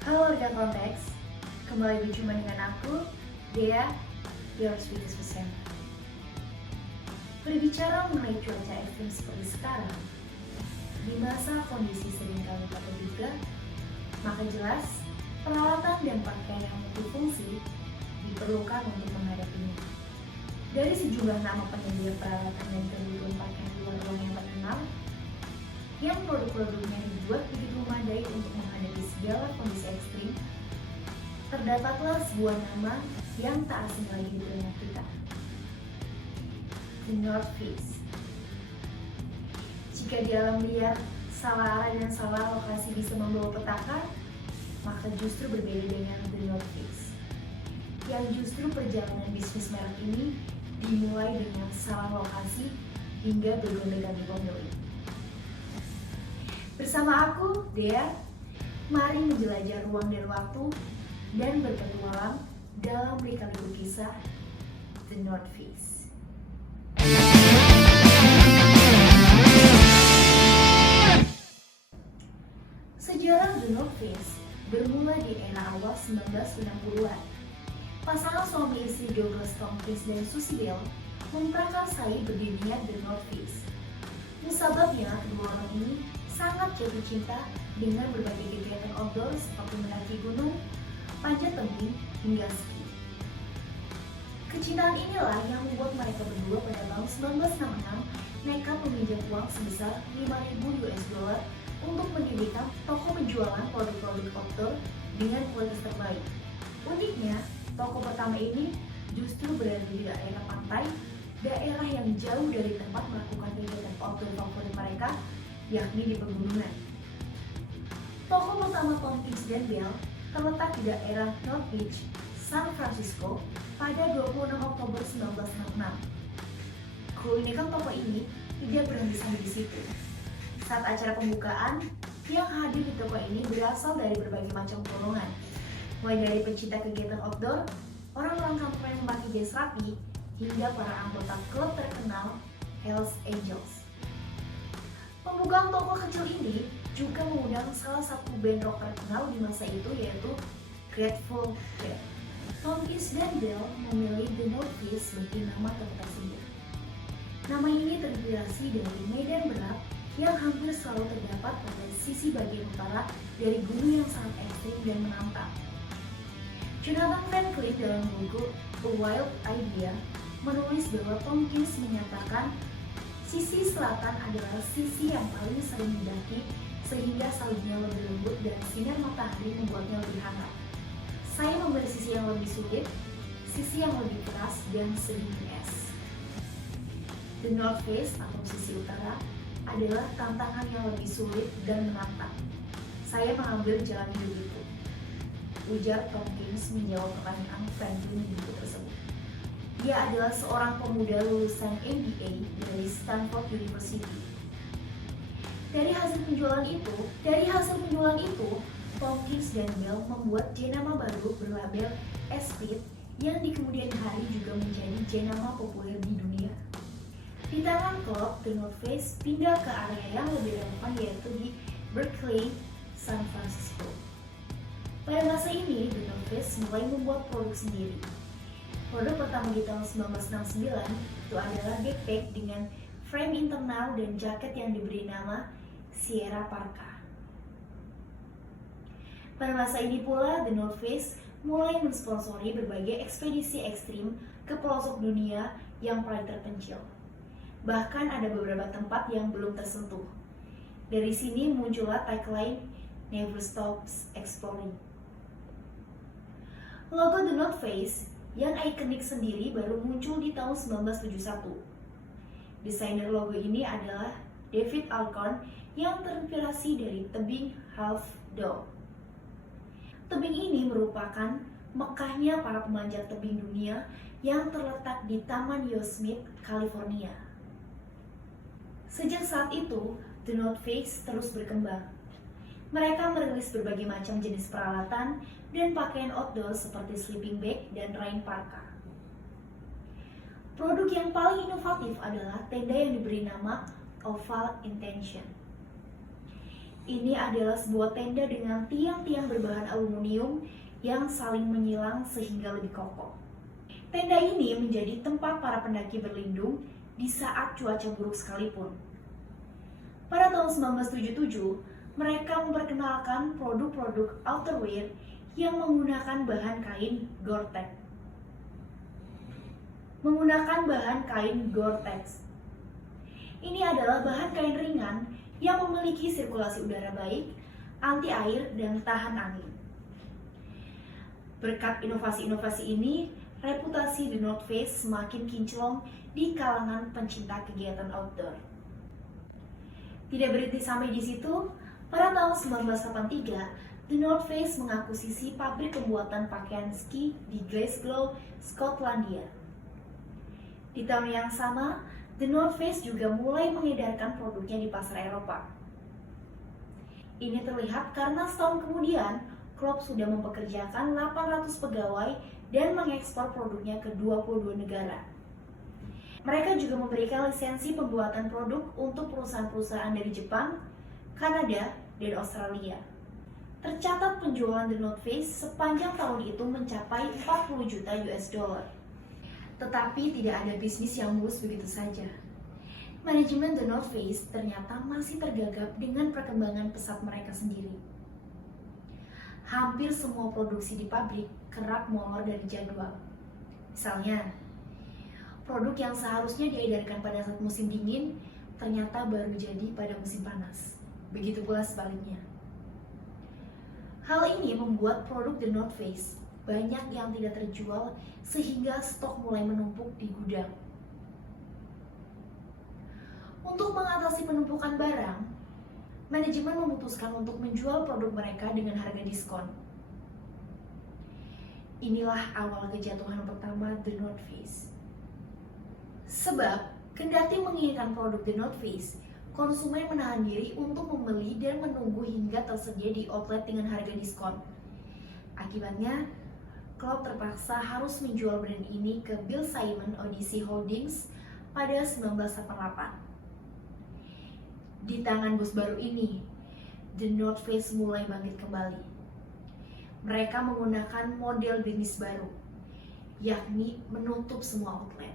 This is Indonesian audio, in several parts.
Halo rekan konteks, kembali berjumpa dengan aku, Dea, your sweetest person. Berbicara mengenai cuaca ekstrim seperti sekarang, di masa kondisi seringkali tak terduga, maka jelas peralatan dan pakaian yang multifungsi diperlukan untuk menghadapinya. Dari sejumlah nama penyedia peralatan dan kebutuhan pakaian luar ruang yang terkenal, yang produk-produknya dibuat begitu memadai untuk menghadapi segala kondisi ekstrim, terdapatlah sebuah nama yang tak asing lagi di telinga kita, The North Face. Jika di alam liar, salah arah dan salah lokasi bisa membawa petaka, maka justru berbeda dengan The North Face, yang justru perjalanan bisnis merek ini dimulai dengan salah lokasi hingga bergonta-ganti pemilik. Bersama aku, Dea, mari menjelajah ruang dan waktu dan berpetualang dalam lika-liku kisah The North Face. Sejarah The North Face bermula di era awal 1960-an. Pasangan suami istri Douglas Tompkins dan Susie Bell memprakarsai berdirinya The North Face. Musababnya, kedua orang ini sangat jatuh cinta dengan berbagai kegiatan outdoor seperti mendaki gunung, panjat tebing, hingga ski. Kecintaan inilah yang membuat mereka berdua pada tahun 1966 nekat meminjam uang sebesar 5.000 US dollar untuk mendirikan toko penjualan produk-produk outdoor dengan kualitas terbaik. Uniknya, toko pertama ini justru berada di daerah pantai, daerah yang jauh dari tempat melakukan kegiatan outdoor favorit mereka, yakni di pegunungan. Toko pertama Tompkins dan Bell terletak di daerah North Beach, San Francisco pada 26 Oktober 1966. Keunikan toko ini tidak berhenti sampai di situ. Saat acara pembukaan, yang hadir di toko ini berasal dari berbagai macam golongan, mulai dari pecinta kegiatan outdoor, orang-orang kampung yang memakai jas rapi, hingga para anggota klub terkenal Hells Angels. Pembukaan toko kecil ini juga mengundang salah satu band rock terkenal di masa itu, yaitu Grateful Dead. Tompkins dan Bell memilih The North Face sebagai nama toko tersebut. Nama ini terinspirasi dari medan berat yang hampir selalu terdapat pada sisi bagian utara dari gunung yang sangat ekstrim dan menantang. Jonathan Franklin dalam buku A Wild Idea menulis bahwa Tompkins menyatakan sisi selatan adalah sisi yang paling sering didaki sehingga salibnya lebih lembut dan sinar matahari membuatnya lebih hangat. Saya memilih sisi yang lebih sulit, sisi yang lebih keras, dan sedingin es. The North Face atau sisi utara adalah tantangan yang lebih sulit dan menantang. Saya mengambil jalan hidup itu, ujar Tompkins menjawab pertanyaan Franklin di buku tersebut. Dia adalah seorang pemuda lulusan MBA dari Stanford University. Dari hasil penjualan itu, Tompkins dan Bell membuat jenama baru berlabel Esprit yang di kemudian hari juga menjadi jenama populer di dunia. Di tangan klub, The North Face pindah ke area yang lebih relevan, yaitu di Berkeley, San Francisco. Pada masa ini, The North Face mulai membuat produk sendiri. Produk pertama di tahun 1969 itu adalah backpack dengan frame internal dan jaket yang diberi nama Sierra Parka. Pada masa ini pula, The North Face mulai mensponsori berbagai ekspedisi ekstrim ke pelosok dunia yang paling terpencil. Bahkan ada beberapa tempat yang belum tersentuh. Dari sini muncullah tagline Never Stops Exploring. Logo The North Face yang ikonik sendiri baru muncul di tahun 1971. Desainer logo ini adalah David Alcorn yang terinspirasi dari tebing Half Dome. Tebing ini merupakan Mekahnya para pemanjat tebing dunia yang terletak di Taman Yosemite, California. Sejak saat itu, The North Face terus berkembang. Mereka merilis berbagai macam jenis peralatan dan pakaian outdoor seperti sleeping bag dan rain parka. Produk yang paling inovatif adalah tenda yang diberi nama Oval Intention. Ini adalah sebuah tenda dengan tiang-tiang berbahan aluminium yang saling menyilang sehingga lebih kokoh. Tenda ini menjadi tempat para pendaki berlindung di saat cuaca buruk sekalipun. Pada tahun 1977, mereka memperkenalkan produk-produk outerwear yang menggunakan bahan kain Gore-Tex. Ini adalah bahan kain ringan yang memiliki sirkulasi udara baik, anti air, dan tahan angin. Berkat inovasi-inovasi ini, reputasi The North Face semakin kinclong di kalangan pencinta kegiatan outdoor. Tidak berhenti sampai di situ, pada tahun 1983, The North Face mengakuisisi pabrik pembuatan pakaian ski di Glasgow, Skotlandia. Di tahun yang sama, The North Face juga mulai mengedarkan produknya di pasar Eropa. Ini terlihat karena setahun kemudian, Klopp sudah mempekerjakan 800 pegawai dan mengekspor produknya ke 22 negara. Mereka juga memberikan lisensi pembuatan produk untuk perusahaan-perusahaan dari Jepang, Kanada, dan Australia. Tercatat penjualan The North Face sepanjang tahun itu mencapai 40 juta US dollar. Tetapi tidak ada bisnis yang mulus begitu saja. Manajemen The North Face ternyata masih tergagap dengan perkembangan pesat mereka sendiri. Hampir semua produksi di pabrik kerap molor dari jadwal. Misalnya, produk yang seharusnya diedarkan pada saat musim dingin ternyata baru jadi pada musim panas. Begitu pula sebaliknya. Hal ini membuat produk The North Face banyak yang tidak terjual sehingga stok mulai menumpuk di gudang. Untuk mengatasi penumpukan barang, manajemen memutuskan untuk menjual produk mereka dengan harga diskon. Inilah awal kejatuhan pertama The North Face. Sebab, kendati menginginkan produk The North Face, konsumen menahan diri untuk membeli dan menunggu hingga tersedia di outlet dengan harga diskon. Akibatnya, Klopp terpaksa harus menjual brand ini ke Bill Simon Odyssey Holdings pada 1988. Di tangan bos baru ini, The North Face mulai bangkit kembali. Mereka menggunakan model bisnis baru, yakni menutup semua outlet.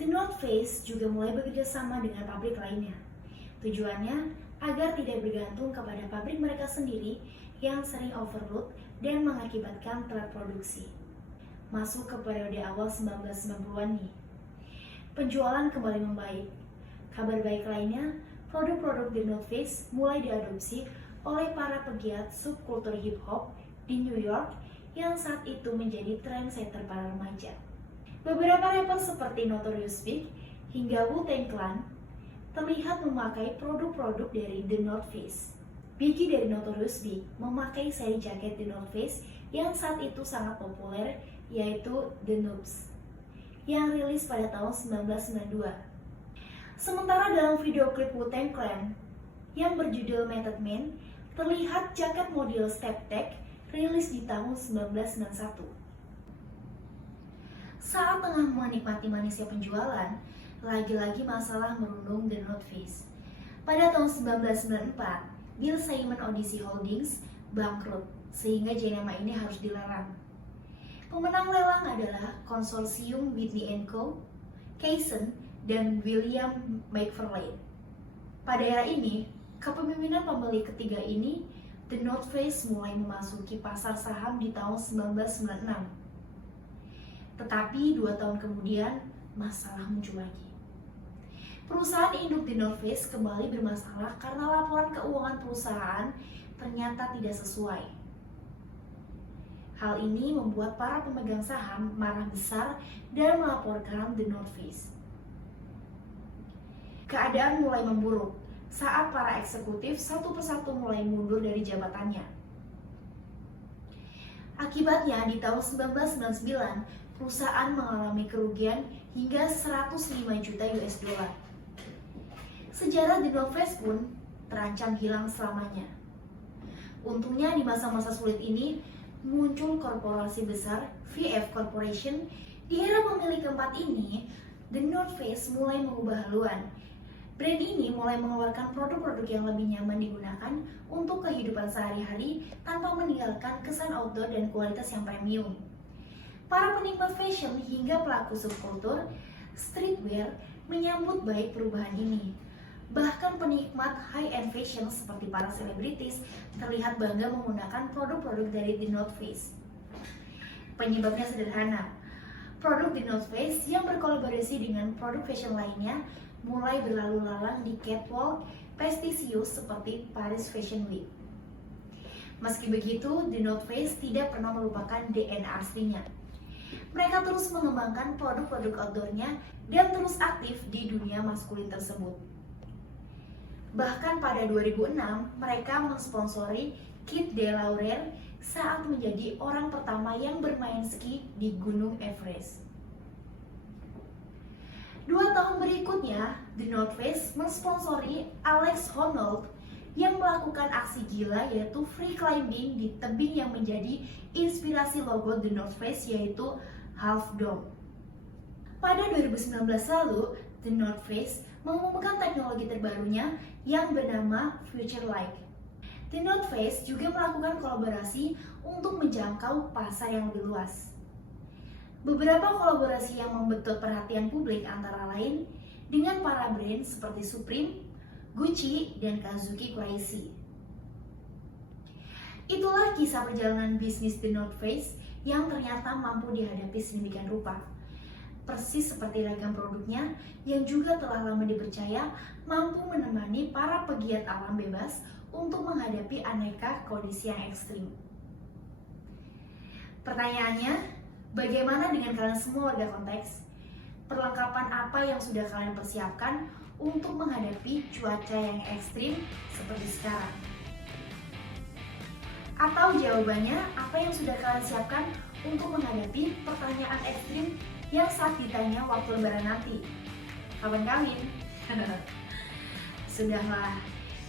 The North Face juga mulai bekerja sama dengan pabrik lainnya. Tujuannya agar tidak bergantung kepada pabrik mereka sendiri yang sering overload dan mengakibatkan telat produksi. Masuk ke periode awal 1990-an nih. Penjualan kembali membaik. Kabar baik lainnya, produk-produk The North Face mulai diadopsi oleh para pegiat subkultur hip hop di New York yang saat itu menjadi trendsetter para remaja. Beberapa rapper seperti Notorious Big hingga Wu-Tang Clan terlihat memakai produk-produk dari The North Face. Biggie dari Notorious Big memakai seri jaket The North Face yang saat itu sangat populer, yaitu The Noobs, yang rilis pada tahun 1992. Sementara dalam video klip Wu-Tang Clan yang berjudul Method Man, terlihat jaket model Step Tech rilis di tahun 1991. Saat tengah menikmati manisnya penjualan, lagi-lagi masalah merundung The North Face. Pada tahun 1994, Bill Simon Odyssey Holdings bangkrut, sehingga nama ini harus dilelang. Pemenang lelang adalah konsorsium Whitney & Co., Kaysen, dan William McFarlane. Pada era ini, kepemimpinan pemilik ketiga ini, The North Face mulai memasuki pasar saham di tahun 1996. Tetapi 2 tahun kemudian, masalah muncul lagi. Perusahaan induk The North Face kembali bermasalah karena laporan keuangan perusahaan ternyata tidak sesuai. Hal ini membuat para pemegang saham marah besar dan melaporkan The North Face. Keadaan mulai memburuk saat para eksekutif satu persatu mulai mundur dari jabatannya. Akibatnya di tahun 1999, perusahaan mengalami kerugian hingga 105 juta US dollar. Sejarah The North Face pun terancam hilang selamanya. Untungnya di masa-masa sulit ini muncul korporasi besar VF Corporation. Di era pemilik keempat ini, The North Face mulai mengubah haluan. Brand ini mulai mengeluarkan produk-produk yang lebih nyaman digunakan untuk kehidupan sehari-hari tanpa meninggalkan kesan outdoor dan kualitas yang premium. Para penikmat fashion hingga pelaku subkultur streetwear menyambut baik perubahan ini. Bahkan penikmat high-end fashion seperti para selebritis terlihat bangga menggunakan produk-produk dari The North Face. Penyebabnya sederhana. Produk The North Face yang berkolaborasi dengan produk fashion lainnya mulai berlalu lalang di catwalk prestisius seperti Paris Fashion Week. Meski begitu, The North Face tidak pernah melupakan DNA aslinya. Mereka terus mengembangkan produk-produk outdoornya dan terus aktif di dunia maskulin tersebut. Bahkan pada 2006, mereka mensponsori Kit De Laurel saat menjadi orang pertama yang bermain ski di Gunung Everest. 2 tahun berikutnya, The North Face mensponsori Alex Honnold yang melakukan aksi gila yaitu free climbing di tebing yang menjadi inspirasi logo The North Face yaitu Half Dome. Pada 2019 lalu, The North Face mengumumkan teknologi terbarunya yang bernama Future Light. The North Face juga melakukan kolaborasi untuk menjangkau pasar yang lebih luas. Beberapa kolaborasi yang membentuk perhatian publik antara lain dengan para brand seperti Supreme, Gucci, dan Kazuki Koichi. Itulah kisah perjalanan bisnis The North Face yang ternyata mampu dihadapi sedemikian rupa. Persis seperti ragam produknya yang juga telah lama dipercaya mampu menemani para pegiat alam bebas untuk menghadapi aneka kondisi yang ekstrim. Pertanyaannya, bagaimana dengan kalian semua warga konteks? Perlengkapan apa yang sudah kalian persiapkan untuk menghadapi cuaca yang ekstrim seperti sekarang? Atau jawabannya, apa yang sudah kalian siapkan untuk menghadapi pertanyaan ekstrim yang saat ditanya waktu lebaran nanti? Kapan kawin? Sudahlah,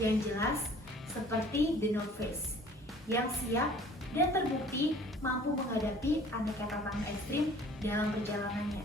yang jelas seperti The North Face yang siap dan terbukti mampu menghadapi aneka tantangan ekstrim dalam perjalanannya.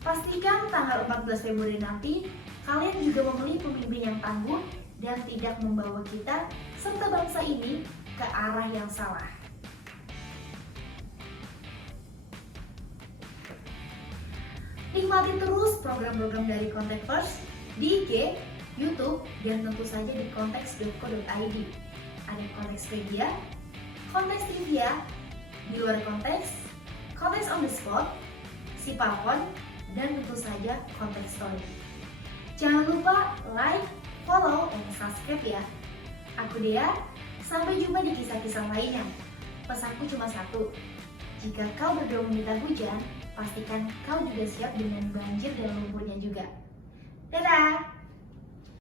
Pastikan tanggal 14 Februari nanti, kalian juga memilih pemimpin yang tangguh dan tidak membawa kita serta bangsa ini ke arah yang salah. Nikmati terus program-program dari Contact First di IG, YouTube, dan tentu saja di konteks.co.id. Ada Kontekspedia, Konteks Trivia, di luar konteks, Konteks on the spot, Sipalkon, dan tentu saja Konteks Story. Jangan lupa like, follow, dan subscribe ya. Aku Dea, sampai jumpa di kisah-kisah lainnya. Pesanku cuma satu, jika kau berdoa meminta hujan, pastikan kau juga siap dengan banjir dan lumpurnya juga. Dadah!